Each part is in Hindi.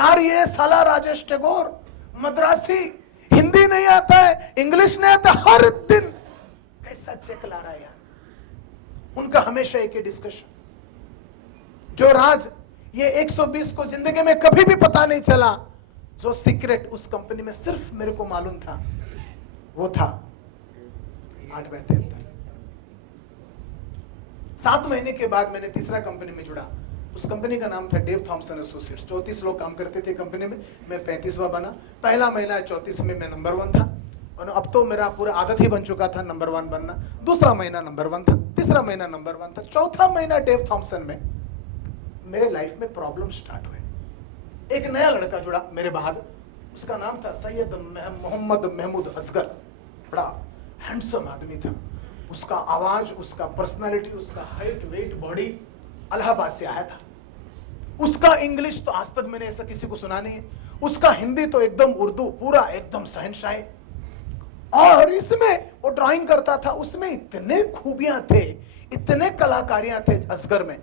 यार ये साला राजेश टैगोर मद्रासी, हिंदी नहीं आता है, इंग्लिश नहीं आता, हर दिन कैसा चेक ला रहा है यार। उनका हमेशा एक ही डिस्कशन, जो राज ये 120 को जिंदगी में कभी भी पता नहीं चला, जो सीक्रेट उस कंपनी में सिर्फ मेरे को मालूम था, वो था 8/73। 7 महीने के बाद मैंने तीसरा कंपनी में जुड़ा। उस कंपनी का नाम था डेव थॉमसन एसोसिएट्स। 34 लोग काम करते थे कंपनी में, मैं 35वां बना। पहला महीना 34 में मैं नंबर 1 था, और अब तो मेरा पूरा आदत ही बन चुका था नंबर 1 बनना। दूसरा महीना नंबर 1 था, तीसरा महीना नंबर 1 था, चौथा महीना डेव थॉमसन में मेरे लाइफ में प्रॉब्लम स्टार्ट हुए। एक नया लड़का जुड़ा मेरे बाद, उसका नाम था सैयद मोहम्मद महमूद असगर। बड़ा हैंडसम आदमी था, उसका आवाज, उसका पर्सनालिटी, उसका हाइट, वेट, बॉडी इलाहाबाद से आया था। उसका इंग्लिश तो आज तक मैंने ऐसा किसी को सुना नहीं है। उसका हिंदी तो एकदम उर्दू, पूरा एकदम शहनशाही। और इसमें वो ड्राइंग करता था, उसमें इतने खूबियां थे, इतने कलाकारियां थे असगर में,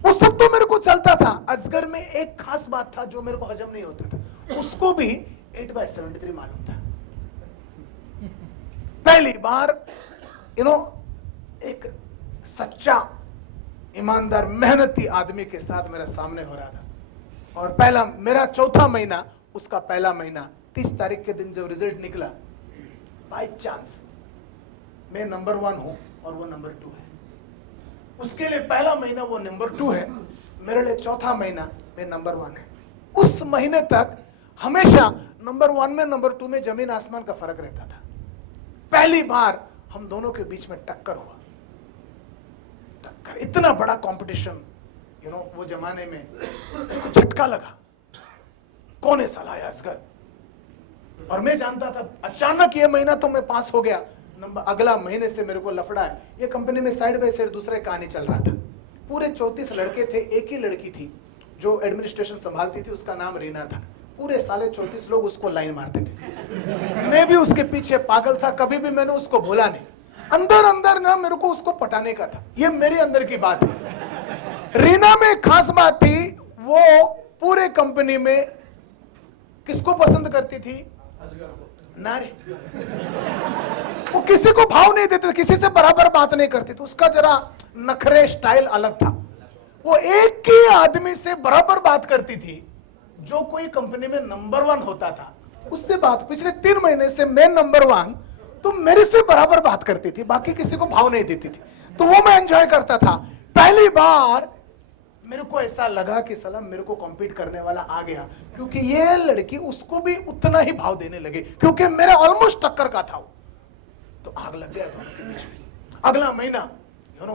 वो सब तो मेरे को चलता था। असगर में एक खास बात था जो मेरे को हजम नहीं होता था, उसको भी 8/73 मालूम था। पहली बार एक सच्चा, ईमानदार, मेहनती आदमी के साथ मेरा सामने हो रहा था। और पहला मेरा चौथा महीना, उसका पहला महीना 30 तारीख के दिन जब रिजल्ट निकला, बाय चांस मैं नंबर 1 हूं और वो नंबर 2 है। उसके लिए पहला महीना वो नंबर 2 है, मेरे लिए चौथा महीना मैं नंबर 1 है। उस महीने तक हमेशा नंबर 1 में नंबर 2 में जमीन आसमान का फर्क रहता था। पहली बार हम दोनों के बीच में टक्कर हुआ। टक्कर, इतना बड़ा कंपटीशन, वो जमाने में झटका लगा, कौन है साला असगर। और मैं जानता था अचानक ये महीना तो मैं पास हो गया, अगला महीने से मेरे को लफड़ा है। ये कंपनी में साइड बाय साइड दूसरा कहानी चल रहा था। पूरे 34 लड़के थे, एक ही लड़की थी जो एडमिनिस्ट्रेशन संभालती थी, उसका नाम रीना था। पूरे साले 34 लोग उसको लाइन मारते थे। मैं भी उसके पीछे पागल था, कभी भी मैंने उसको भूला नहीं। अंदर अंदर ना मेरे को उसको पटाने का था, ये मेरे अंदर की बात है। रीना में खास बात थी, वो पूरे कंपनी में किसको पसंद करती थी? नारे। वो किसी को भाव नहीं देते, किसी से बराबर बात नहीं करती थी। उसका जरा नखरे स्टाइल अलग था। वो एक ही आदमी से बराबर बात करती थी, जो कोई कंपनी में नंबर 1 होता था उससे बात। पिछले 3 महीने से मैं नंबर 1, तो मेरे से बराबर बात करती थी, बाकी किसी को भाव नहीं देती थी। तो वो मैं एंजॉय करता था। पहली बार मेरे को ऐसा लगा कि साला मेरे को कॉम्पीट करने वाला आ गया, क्योंकि ये लड़की उसको भी उतना ही भाव देने लगे, क्योंकि मेरे ऑलमोस्ट टक्कर का था वो। तो आग लग गया दोनों के बीच में। अगला महीना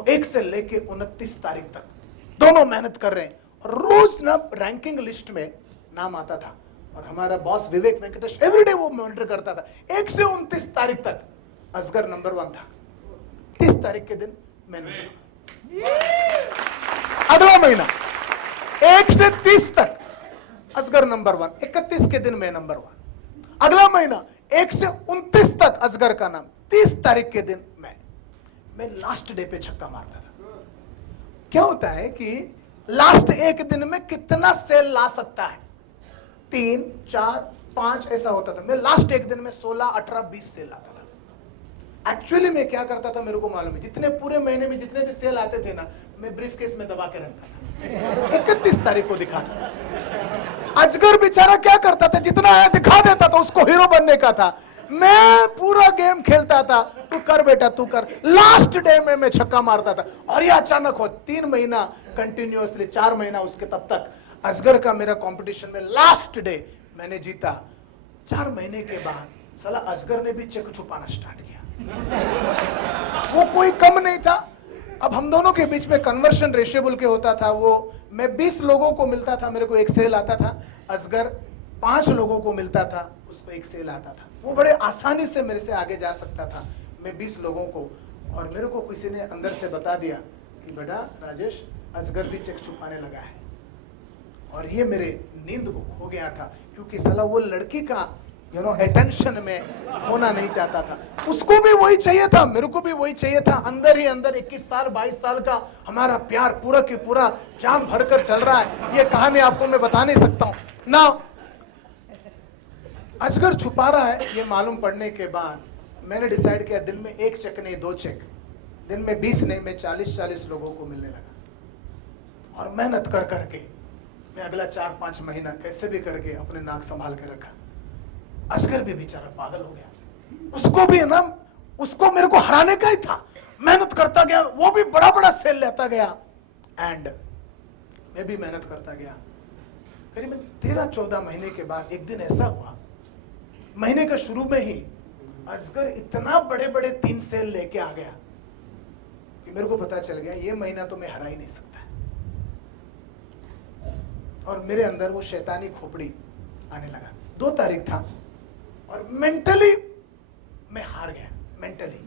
1 से लेके 29 तारीख तक दोनों मेहनत कर रहे हैं, और रोज ना रैंकिंग लिस्ट में नाम आता था। और हमारा बॉस विवेक वेंकटेश एवरीडे वो मॉनिटर करता था। 1 से 29 तारीख तक असगर नंबर 1 था, 30 तारीख के दिन मैं नंबर 1। अगला महीना 1 से 30 तक असगर नंबर 1, 31 के दिन मैं नंबर 1। अगला महीना 1 से 29 तक असगर का नाम, 30 तारीख के दिन मैं लास्ट डे पे छक्का मारता था। क्या होता है कि लास्ट एक दिन में कितना सेल ला सकता है, 3, 4, 5 ऐसा होता था। मैं लास्ट एक दिन में 16, 18, 20 सेल आता था। एक्चुअली मैं क्या करता था मेरे को मालूम है, जितने पूरे महीने में जितने भी सेल आते थे ना, मैं ब्रीफ केस में दबा के रखता था, 31 तारीख को दिखाता। अजगर बेचारा क्या करता था, जितना आया दिखा देता था, उसको हीरो बनने का था। मैं पूरा गेम खेलता था, तू कर बेटा तू कर। लास्ट डे में मैं छक्का मारता था। और ये अचानक हो 3 महीना कंटिन्यूअसली, 4 महीना उसके तब तक असगर का मेरा कंपटीशन में लास्ट डे मैंने जीता। 4 महीने के बाद साला असगर ने भी चेक छुपाना स्टार्ट किया। वो कोई कम नहीं था। अब हम दोनों के बीच में कन्वर्शन रेशियो बोल के होता था। वो मैं 20 लोगों को मिलता था, मेरे को 1 सेल आता था। असगर 5 लोगों को मिलता था, उसको 1 सेल आता था। वो बड़े आसानी से मेरे से आगे जा सकता था, मैं 20 लोगों को। और मेरे को किसी ने अंदर से बता दिया कि बेटा राजेश, असगर भी चेक छुपाने लगा है। और ये मेरे नींद को खो गया था, क्योंकि साला वो लड़की का अटेंशन में होना नहीं चाहता था। उसको भी वही चाहिए था, मेरे को भी वही चाहिए था। अंदर ही अंदर 21 साल 22 साल का हमारा प्यार पूरा की पूरा जान भरकर चल रहा है। ये कहानी आपको मैं बता नहीं सकता हूं ना। असगर छुपा रहा है ये मालूम पड़ने के बाद मैंने डिसाइड किया, दिन में 1 चेक नहीं 2 चेक, दिन में 20 नहीं मैं 40-40 लोगों को मिलने लगा। और मेहनत कर करके मैं अगला 4-5 महीना कैसे भी करके अपने नाक संभाल के रखा। असगर भी बेचारा पागल हो गया, उसको भी ना, उसको मेरे को हराने का ही था। मेहनत करता गया, वो भी बड़ा बड़ा सेल लेता गया एंड मैं भी मेहनत करता गया। करीबन 13-14 महीने के बाद एक दिन ऐसा हुआ, महीने के शुरू में ही असगर इतना बड़े बड़े 3 सेल लेके आ गया कि मेरे को पता चल गया ये महीना तो मैं हरा ही नहीं सकता। और मेरे अंदर वो शैतानी खोपड़ी आने लगा। 2 तारीख था और मेंटली मैं हार गया। मेंटली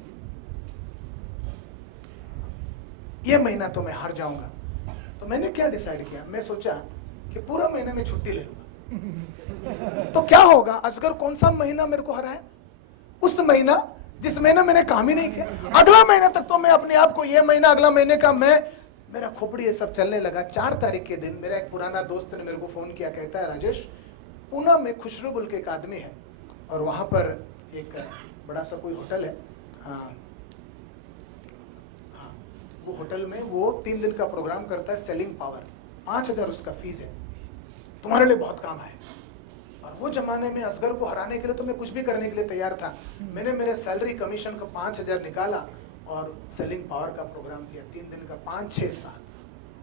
ये महीना तो मैं हार जाऊंगा। तो मैंने क्या डिसाइड किया, मैं सोचा कि पूरा महीना मैं छुट्टी ले लूंगा। तो क्या होगा, असगर कौन सा महीना मेरे को हराए, उस महीना जिस महीना मैंने काम ही नहीं किया। अगला महीना तक तो मैं अपने आप को, ये महीना अगला महीने का मेरा खोपड़ी ये सब चलने लगा। 4 तारीख के दिन मेरा एक पुराना दोस्त ने मेरे को फोन किया, कहता है राजेश, पूना में खुशरू बुल के एक आदमी है और वहां पर एक बड़ा सा कोई होटल है, हाँ, वो होटल में वो 3 दिन का प्रोग्राम करता है, सेलिंग पावर, 5000 उसका फीस है, तुम्हारे लिए बहुत काम है। और वो जमाने में असगर को हराने के लिए तो मैं कुछ भी करने के लिए तैयार था। मैंने मेरे सैलरी कमीशन का 5000 निकाला और सेलिंग पावर का प्रोग्राम किया 3 दिन का, 5-6 साल।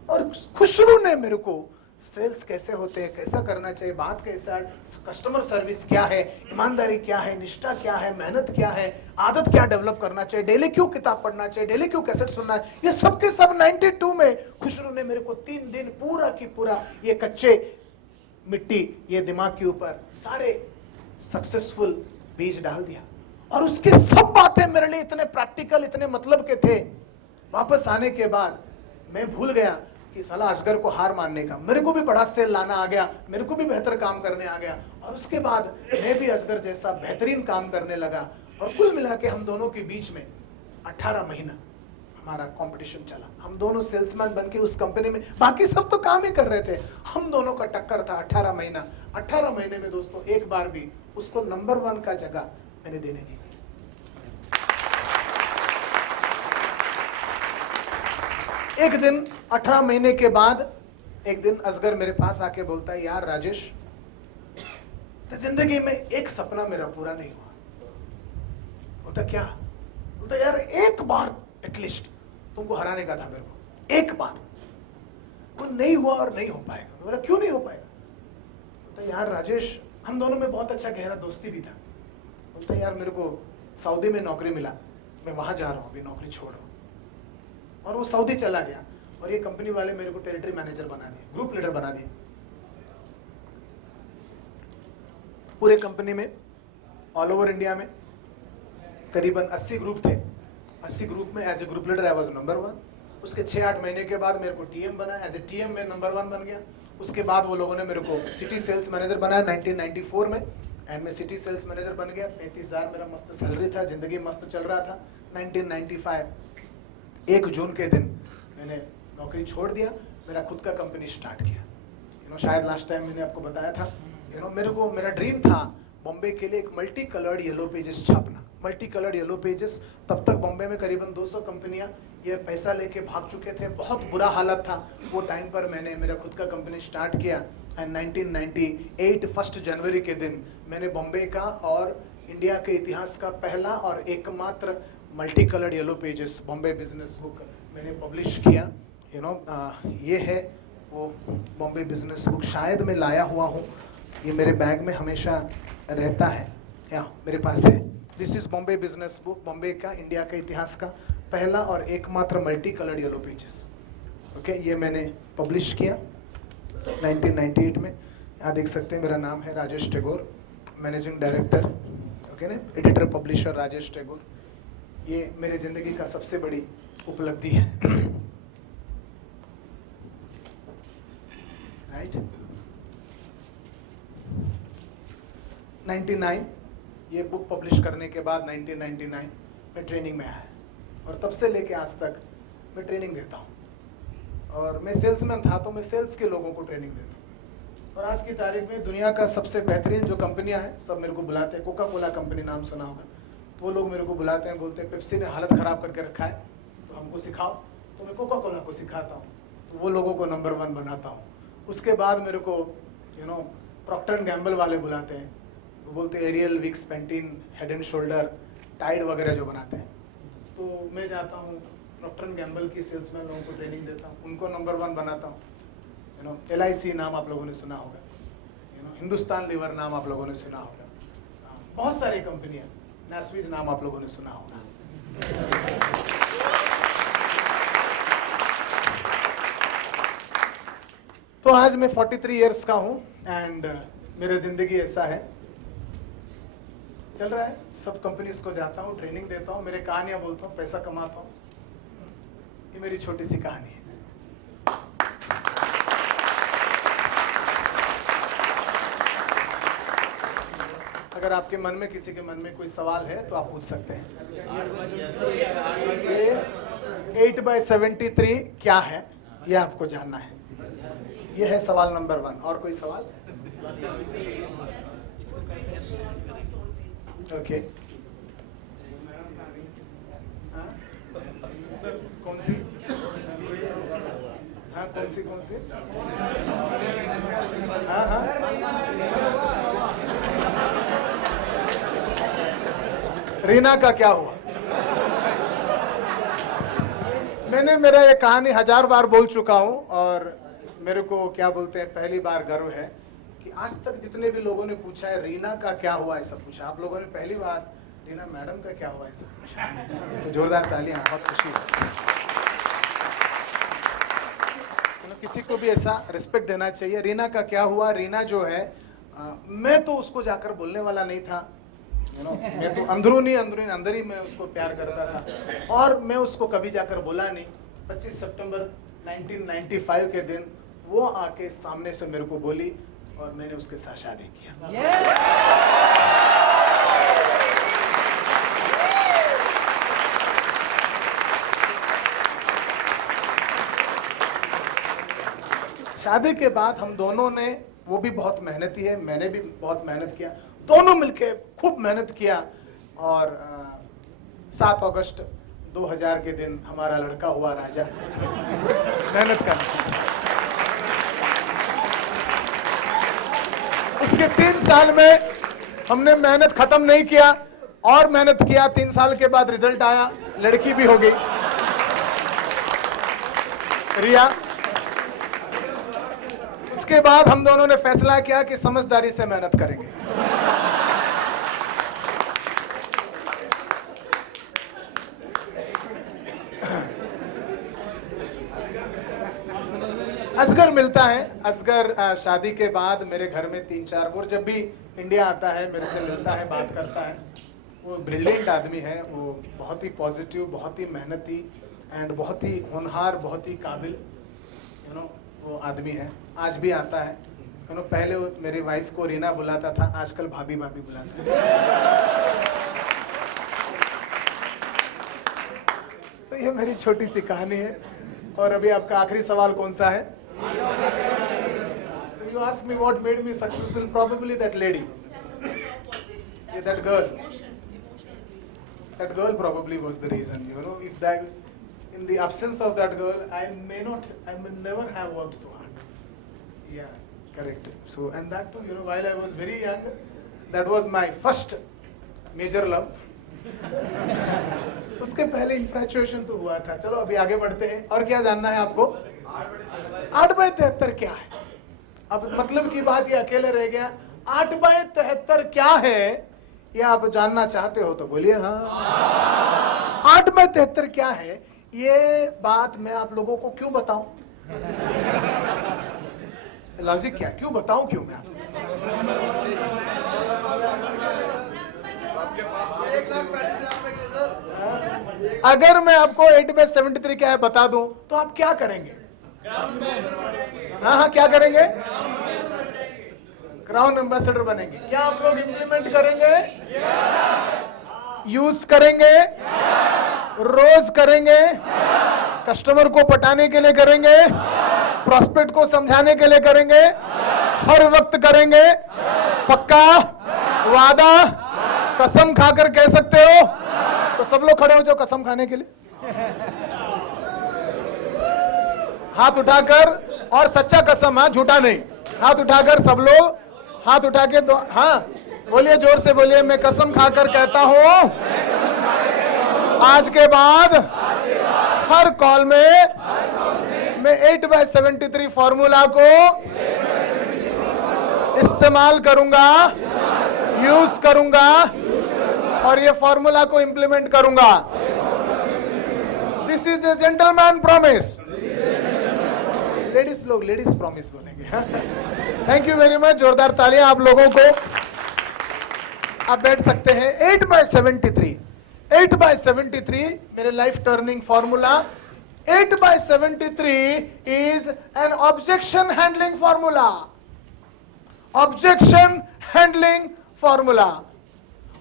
और खुशरू ने मेरे को सेल्स कैसे होते हैं, कैसा करना चाहिए, बात कैसा, कस्टमर सर्विस क्या है, ईमानदारी क्या है, निष्ठा क्या है, मेहनत क्या है, आदत क्या डेवलप करना चाहिए, डेली क्यों किताब पढ़ना चाहिए, डेली क्यों कैसेट सुनना है, ये सब के सब 92 में खुशरू ने मेरे को 3 दिन पूरा की पूरा ये कच्चे मिट्टी ये दिमाग के ऊपर सारे सक्सेसफुल बीज डाल दिया। और उसकी सब बातें मेरे लिए इतने प्रैक्टिकल, इतने मतलब के थे। वापस आने के बाद मैं भूल गया कि साला असगर को हार मानने का, मेरे को भी बड़ा सेल लाना आ गया, मेरे को भी बेहतर काम करने आ गया। और उसके बाद मैं भी असगर जैसा बेहतरीन काम करने लगा। और कुल मिला के हम दोनों के बीच में 18 महीना हमारा कंपटीशन चला। हम दोनों सेल्समैन बनके उस कंपनी में, बाकी सब तो काम ही कर रहे थे, हम दोनों का टक्कर था 18 महीना। 18 महीने में दोस्तों एक बार भी उसको नंबर 1 का जगह मैंने देने नहीं दी। एक दिन 18 महीने के बाद एक दिन असगर मेरे पास आके बोलता है, यार राजेश, जिंदगी में एक सपना मेरा पूरा नहीं हुआ। बोलता क्या? बोलता यार एक बार एटलीस्ट तुमको हराने का था मेरे को, एक बार। वो नहीं हुआ और नहीं हो पाएगा। बोला क्यों नहीं हो पाएगा? बोलता यार राजेश, हम दोनों में बहुत अच्छा गहरा दोस्ती भी था। बोलता यार मेरे को सऊदी में नौकरी मिला, मैं वहां जा रहा हूँ, अभी नौकरी छोड़ रहा हूँ। और वो सऊदी चला गया और ये कंपनी वाले मेरे को टेरिटरी मैनेजर बना दिए, ग्रुप लीडर बना दिए। पूरे कंपनी में ऑल ओवर इंडिया में करीबन 80 ग्रुप थे। 80 ग्रुप में as a group leader I was number 1। उसके 6-8 महीने के बाद मेरे को टीएम बना, एज ए टीएम में नंबर 1 बन गया। उसके बाद वो लोगों ने मेरे को सिटी सेल्स मैनेजर बनाया 1994 में, एंड मैं सिटी सेल्स मैनेजर बन गया। 35,000 मेरा मस्त सैलरी था, जिंदगी मस्त चल रहा था। 1995 1 जून के दिन मैंने नौकरी छोड़ दिया, मेरा खुद का कंपनी स्टार्ट किया। शायद लास्ट टाइम मैंने आपको बताया था, मेरा ड्रीम था बॉम्बे के लिए एक मल्टी कलर्ड येलो पेजेस छापना। मल्टी कलर्ड येलो पेजेस, तब तक बॉम्बे में करीबन 200 कंपनियां ये पैसा लेके भाग चुके थे, बहुत बुरा हालत था। वो टाइम पर मैंने मेरा खुद का कंपनी स्टार्ट किया एंड 1998 1 जनवरी के दिन मैंने बॉम्बे का और इंडिया के इतिहास का पहला और एकमात्र multi coloured yellow pages Bombay business book मैंने पब्लिश किया। ये है वो बॉम्बे बिजनेस बुक, शायद मैं लाया हुआ हूँ, ये मेरे बैग में हमेशा रहता है, या मेरे पास है। This is Bombay business book, Bombay का इंडिया के इतिहास का पहला और एकमात्र multi coloured yellow pages. Okay, ये मैंने पब्लिश किया 1998 में। यहाँ देख सकते हैं मेरा नाम है Rajesh Tagore, managing director, okay ना, एडिटर पब्लिशर राजेश टैगोर। ये मेरे जिंदगी का सबसे बड़ी उपलब्धि है। राइट। 99 ये बुक पब्लिश करने के बाद 1999 में ट्रेनिंग में आया और तब से लेके आज तक मैं ट्रेनिंग देता हूँ। और मैं सेल्समैन था तो मैं सेल्स के लोगों को ट्रेनिंग देता हूँ। और आज की तारीख में दुनिया का सबसे बेहतरीन जो कंपनियां हैं सब मेरे को बुलाते हैं। कोका कोला कंपनी नाम सुना होगा, वो लोग मेरे को बुलाते हैं, बोलते हैं पेप्सी ने हालत ख़राब करके रखा है तो हमको सिखाओ। तो मैं कोका कोला को सिखाता हूँ, तो वो लोगों को नंबर 1 बनाता हूँ। उसके बाद मेरे को प्रॉक्टर एंड गैम्बल वाले बुलाते हैं, तो बोलते हैं Ariel, Vicks, Pantene, Head and Shoulder, Tide वगैरह जो बनाते हैं। तो मैं जाता हूँ प्रॉक्टर एंड गैम्बल की सेल्समैन लोगों को ट्रेनिंग देता हूँ, उनको नंबर 1 बनाता हूँ। LIC नाम आप लोगों ने सुना होगा, हिंदुस्तान लीवर नाम आप लोगों ने सुना होगा, बहुत सारी कंपनियां, नैस्वीज नाम आप लोगों ने सुना होगा। तो आज मैं 43 इयर्स का हूं एंड मेरा जिंदगी ऐसा है, चल रहा है। सब कंपनीज को जाता हूं, ट्रेनिंग देता हूं, मेरे कहानियां बोलता हूं, पैसा कमाता हूं। ये मेरी छोटी सी कहानी है। अगर आपके मन में, किसी के मन में कोई सवाल है तो आप पूछ सकते हैं। 8/73 क्या है ये आपको जानना है, ये है सवाल नंबर 1। और कोई सवाल? ओके, कौन सी? हाँ, कौन सी? हाँ हाँ, रीना का क्या हुआ? मैंने मेरा ये कहानी 1000 बार बोल चुका हूं और मेरे को क्या बोलते हैं, पहली बार गर्व है कि आज तक जितने भी लोगों ने पूछा है रीना का क्या हुआ ऐसा पूछा, आप लोगों ने पहली बार रीना मैडम का क्या हुआ ऐसा पूछा। तो जोरदार तालियां, बहुत खुशी है। किसी को भी ऐसा रिस्पेक्ट देना चाहिए। रीना का क्या हुआ, रीना जो है मैं तो उसको जाकर बोलने वाला नहीं था, मैं तो अंदरूनी अंदर ही मैं उसको प्यार करता था और मैं उसको कभी जाकर बोला नहीं। 25 सितंबर 1995 के दिन वो आके सामने से मेरे को बोली और मैंने उसके साथ शादी किया। शादी के बाद हम दोनों ने, वो भी बहुत मेहनती है, मैंने भी बहुत मेहनत किया, दोनों मिलके खूब मेहनत किया और 7 अगस्त 2000 के दिन हमारा लड़का हुआ राजा। मेहनत करना, उसके 3 साल में हमने मेहनत खत्म नहीं किया और मेहनत किया। 3 साल के बाद रिजल्ट आया, लड़की भी हो गई रिया। उसके बाद हम दोनों ने फैसला किया कि समझदारी से मेहनत करेंगे। असगर मिलता है, असगर शादी के बाद मेरे घर में 3-4 बार जब भी इंडिया आता है मेरे से मिलता है, बात करता है। वो ब्रिलियंट आदमी है, वो बहुत ही पॉजिटिव, बहुत ही मेहनती एंड बहुत ही होनहार, बहुत ही काबिल वो आदमी है। आज भी आता है, पहले मेरी वाइफ को रीना बुलाता था, आजकल भाभी भाभी बुलाता है। तो ये मेरी छोटी सी कहानी है। और अभी आपका आखिरी सवाल कौन सा है? तो you ask me what made me successful, probably that lady, that girl probably was the reason. If that, in the absence of that girl, I may never have worked so hard. Yeah, correct. So, and that too, while I was very young, that was my first major love. उसके पहले इंफ्रेचुएशन तो हुआ था। चलो अभी आगे बढ़ते हैं। और क्या जानना है आपको? 8/73 क्या है? अब मतलब की बात ये अकेले रह गया। 8/73 क्या है ये आप जानना चाहते हो तो बोलिए हाँ। 8/73 क्या है ये बात मैं आप लोगों को क्यों बताऊं? लॉजिक क्या, क्यों बताऊं, क्यों मैं आपको? अगर मैं आपको 8/73 क्या है बता दूं तो आप क्या करेंगे? हाँ, क्या करेंगे? क्राउन एम्बेसडर बनेंगे। क्या आप लोग इंप्लीमेंट करेंगे? यूज करेंगे? रोज करेंगे? कस्टमर को पटाने के लिए करेंगे? प्रॉस्पेक्ट को समझाने के लिए करेंगे? हर वक्त करेंगे? पक्का? वादा? कसम खाकर कह सकते हो? तो सब लोग खड़े हो जाओ कसम खाने के लिए, हाथ उठाकर, और सच्चा कसम, हाँ झूठा नहीं। हाथ उठाकर सब लोग हाथ उठा के दो, हाँ बोलिए, जोर से बोलिए, मैं कसम खाकर कहता हूं आज के बाद हर कॉल में मैं 8/73 फॉर्मूला को इस्तेमाल करूंगा, यूज करूंगा और ये फॉर्मूला को इंप्लीमेंट करूंगा। This is a gentleman promise. Ladies लोग लेडीज प्रॉमिस बोलेंगे। थैंक यू वेरी मच, जोरदार तालियां आप लोगों को। आप बैठ सकते हैं। 8/73, 8/73 मेरे life turning formula. 8/73 is an objection handling formula. Objection handling formula.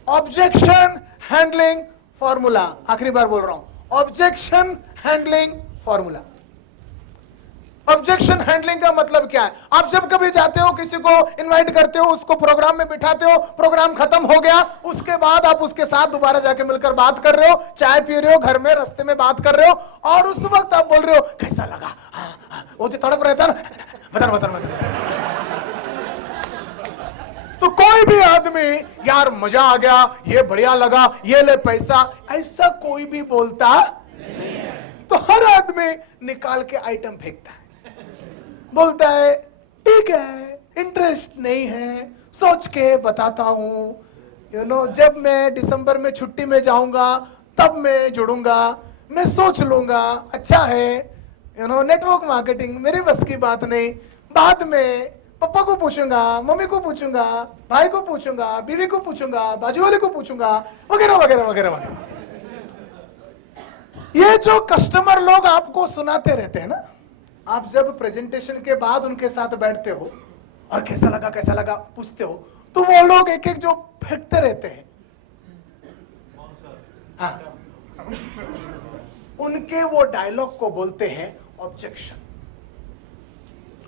Objection handling formula. आखिरी बार बोल रहा हूं, objection handling formula. Objection handling का मतलब क्या है? आप जब कभी जाते हो, किसी को इनवाइट करते हो, उसको प्रोग्राम में बिठाते हो, प्रोग्राम खत्म हो गया, उसके बाद आप उसके साथ दोबारा जाके मिलकर बात कर रहे हो, चाय पी रहे हो, घर में रास्ते में बात कर रहे हो, और उस वक्त आप बोल रहे हो कैसा लगा? वो जो तड़प रहता है ना, बता। तो कोई भी आदमी यार मजा आ गया, ये बढ़िया लगा, ये ले पैसा, ऐसा कोई भी बोलता नहीं है। तो हर आदमी निकाल के आइटम फेंकता है, बोलता है ठीक है, इंटरेस्ट नहीं है, सोच के बताता हूं, जब मैं दिसंबर में छुट्टी में जाऊंगा तब मैं जुड़ूंगा, मैं सोच लूंगा, अच्छा है, नेटवर्क मार्केटिंग मेरी बस की बात नहीं, बाद में पापा को पूछूंगा, मम्मी को पूछूंगा, भाई को पूछूंगा, बीवी को पूछूंगा, बाजू वाले को पूछूंगा, वगैरह वगैरह वगैरह वगैरह। ये जो कस्टमर लोग आपको सुनाते रहते हैं ना, आप जब प्रेजेंटेशन के बाद उनके साथ बैठते हो और कैसा लगा पूछते हो, तो वो लोग एक एक जो फेंकते रहते हैं, हाँ, उनके वो डायलॉग को बोलते हैं ऑब्जेक्शन।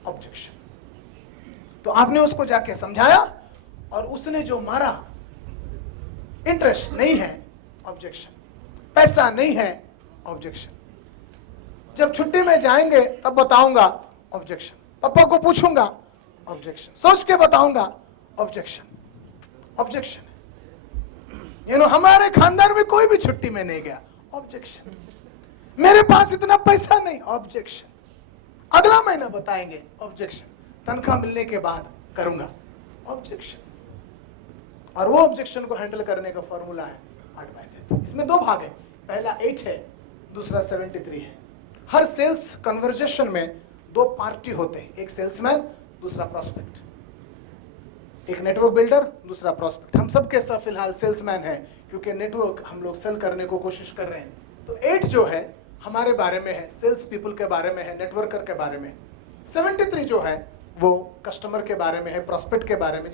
ऑब्जेक्शन। तो आपने उसको जाके समझाया और उसने जो मारा, इंटरेस्ट नहीं है, ऑब्जेक्शन। पैसा नहीं है, ऑब्जेक्शन। जब छुट्टी में जाएंगे तब बताऊंगा, ऑब्जेक्शन। पापा को पूछूंगा, ऑब्जेक्शन। सोच के बताऊंगा, ऑब्जेक्शन। ऑब्जेक्शन। हमारे खानदान में कोई भी छुट्टी में नहीं गया, ऑब्जेक्शन। मेरे पास इतना पैसा नहीं, ऑब्जेक्शन। अगला महीना बताएंगे, ऑब्जेक्शन। तनख्वाह मिलने के बाद करूंगा, ऑब्जेक्शन। और वो ऑब्जेक्शन को हैंडल करने का फॉर्मूला है 8/33। इसमें दो भाग है, पहला 8 है, दूसरा 73 है। हर सेल्स कन्वर्जेशन में दो पार्टी होते हैं, एक सेल्समैन, दूसरा प्रॉस्पेक्ट। एक नेटवर्क बिल्डर, दूसरा प्रॉस्पेक्ट। हम सब के सब फिलहाल सेल्समैन हैं, क्योंकि नेटवर्क हम लोग सेल करने को कोशिश कर रहे हैं। तो 8 जो है हमारे बारे में है, सेल्स पीपल के बारे में है, नेटवर्कर के बारे में। 73 जो है वो कस्टमर के बारे में है, प्रॉस्पेक्ट के बारे में।